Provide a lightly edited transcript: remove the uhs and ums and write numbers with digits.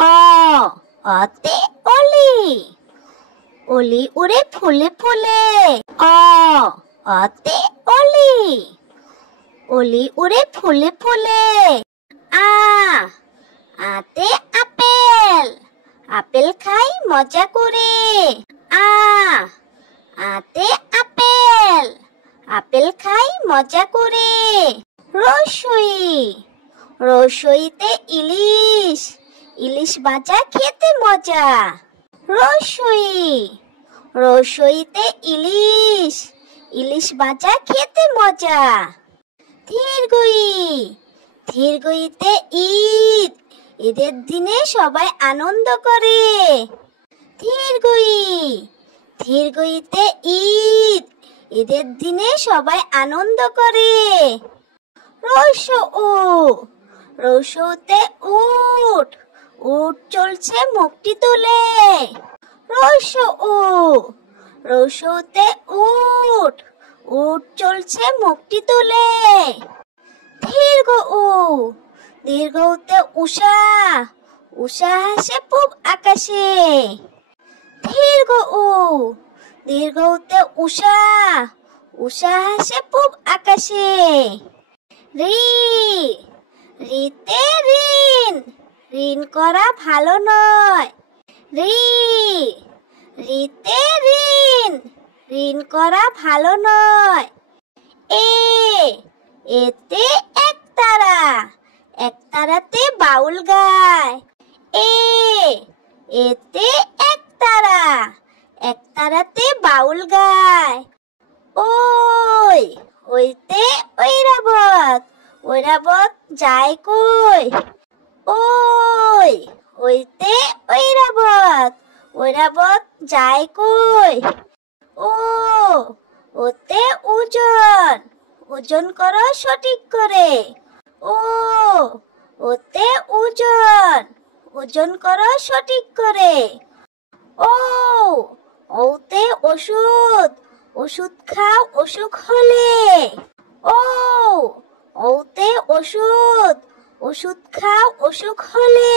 অ অতে অলি অলি উড়ে ফুলে ফুলে অ অতে অলি অলি উড়ে ফুলে ফুলে আ আতে আপেল আপেল খাই মজা করে আ আতে আপেল আপেল খাই মজা করে রসই রসইতে ইলিশ ইলিশ ভাজা খেতে মজা রসই রসইতে ইলিশ ইলিশ ভাজা খেতে মজা ধীরগই ধীরগইতে ঈদ ঈদের দিনে সবাই আনন্দ করে ধীরগই ধীরগইতে ঈদ ঈদের দিনে সবাই আনন্দ করে রসউ রসউতে উট উট চলছে মুখটি তুলে রসউ রসউতে উট উট চলছে মুখটি তুলে দীর্ঘউ দীর্ঘউতে উষা উষা হাসে পূব আকাশে দীর্ঘউ দীর্ঘউতে উষা উষা হাসে পূব আকাশে রি রিতে ঋণ ঋণ করা ভালো নয় রি রিতে ঋণ ঋণ করা ভালো নয় এ এতে একতারা একতারাতে বাউল গায় এ এতে একতারা একতারাতে বাউল গায় ওই ওইতে ঐরাবত ঐরাবত যায় কই ওই ওইতে ঐরাবত ঐরাবত যায় কই ও ওতে ওজন ওজন করো সঠিক করে ও ওতে ওজন ওজন করো সঠিক করে ও ওতে ওষুধ ওষুধ খাও অসুখ হলে ও ওতে ওষুধ ওষুধ খাও অসুখ হলে